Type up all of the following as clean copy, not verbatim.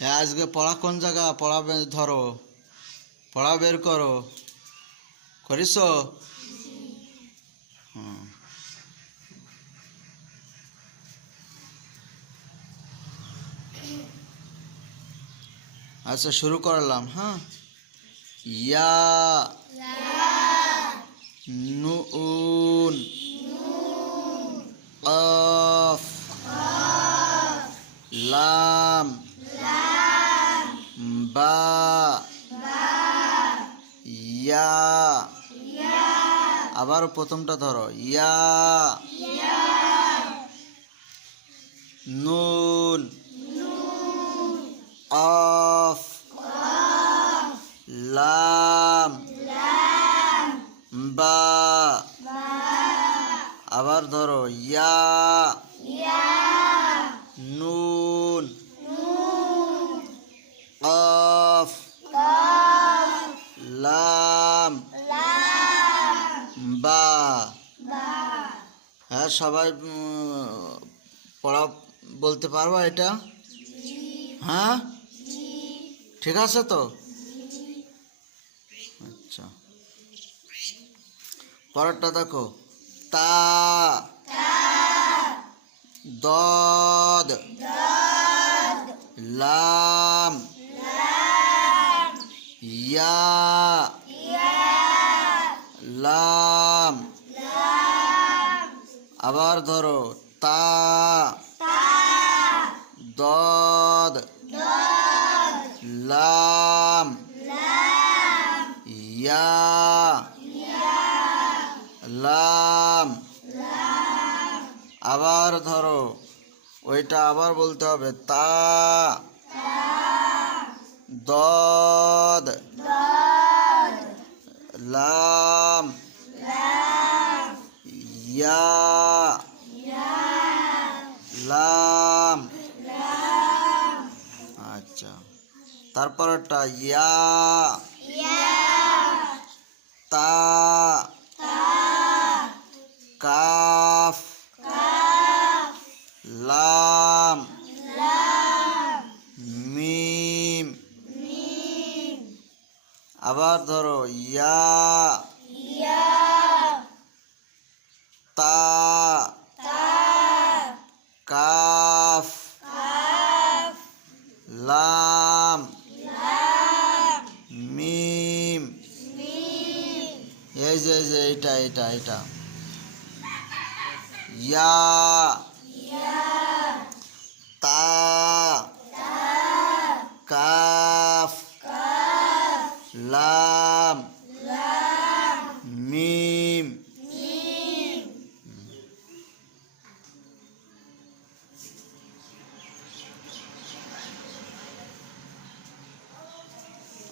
আজকে পড়া কোন জায়গা? পড়া ধরো, পড়া বের করো। করিস? হুম। আচ্ছা, শুরু করলাম। হ্যাঁ, ইয়া, নুন, কফ, লাম, বা, ইয়া। আবার প্রথমটা ধরো, ইয়া, নুন, কফ, লাম, বা। আবার ধরো, ইয়া, নুন, কফ, লাম, বা। হ্যাঁ, সবাই পড়া বলতে পারবা এটা? হ্যাঁ, ঠিক আছে তো। আচ্ছা, পরেরটা দেখো, তা, দদ, লাম, ইয়া, লাম। আবার ধরো, তা, দদ, লাম, ইয়া, লাম। আবার ধরো, ওইটা আবার বলতে হবে, তা, দদ, লাম, ইয়া, লাম। আচ্ছা, তারপরটা, ইয়া, তা, কাফ, লাম, মিম। আবার ধরো, ইয়া, তা, কাফ, লাম, মিম। এই যে এটা এটা এটা, ইয়া, তা, কাফ, লাম, মিম।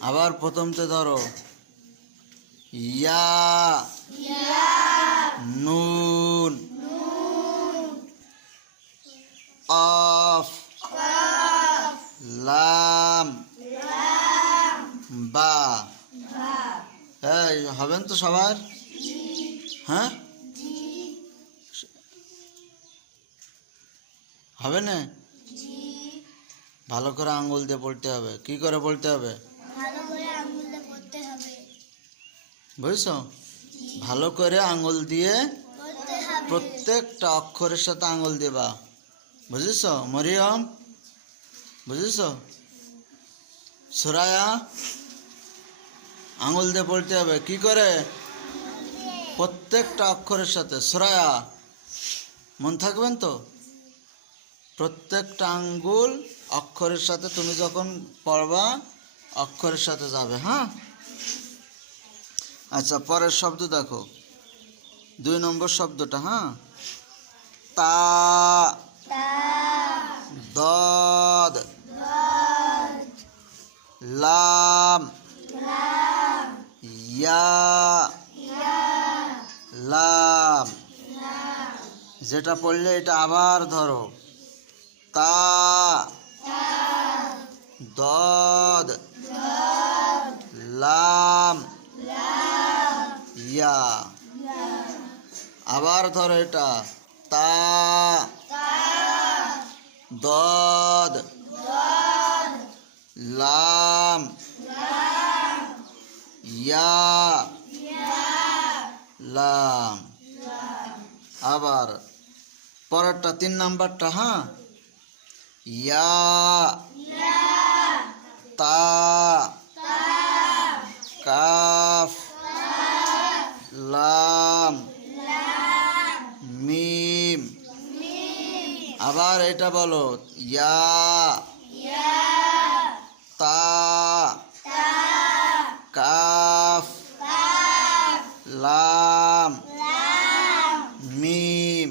আবার প্রথমতে ধরো, ইয়া, নুন, কফ, লাম, বা। এই হবেন তো সবার? হ্যাঁ, হবে না? ভালো করে আঙ্গুল দিয়ে পড়তে হবে। কি করে পড়তে হবে? বুঝছ? ভালো করে আঙ্গুল দিয়ে প্রত্যেকটা অক্ষরের সাথে আঙ্গুল দিবা। বুঝেছ মরিয়ম? বুঝেছ? সুরায়া, আঙ্গুল দিয়ে পড়তে হবে। কি করে? প্রত্যেকটা অক্ষরের সাথে। সুরায়া, মন থাকবেন তো? প্রত্যেকটা আঙ্গুল অক্ষরের সাথে তুমি যখন পড়বা, অক্ষরের সাথে যাবে। হ্যাঁ, আচ্ছা, পরের শব্দ দেখো, 2 নম্বর শব্দটা। হ্যাঁ, তা, দদ, লাম, ইয়া, লাম। যেটা পড়লে এটা আবার ধরো, তা, দদ, লাম, ইয়া। আবার ধরো এটা, তা, দদ, লাম ইয়া লাম। আবার পরেরটা 3 নাম্বারটা, হ্যাঁ, ইয়া তা কাফ লাম মিম। আবার এটা বলো, ইয়া তা কাফ লাম মিম।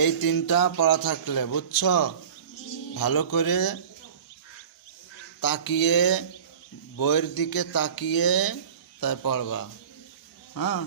এই 3টা পড়া থাকলে, বুঝছো, ভালো করে তাকিয়ে, বইয়ের দিকে তাকিয়ে তাই পড়বা, হ্যাঁ।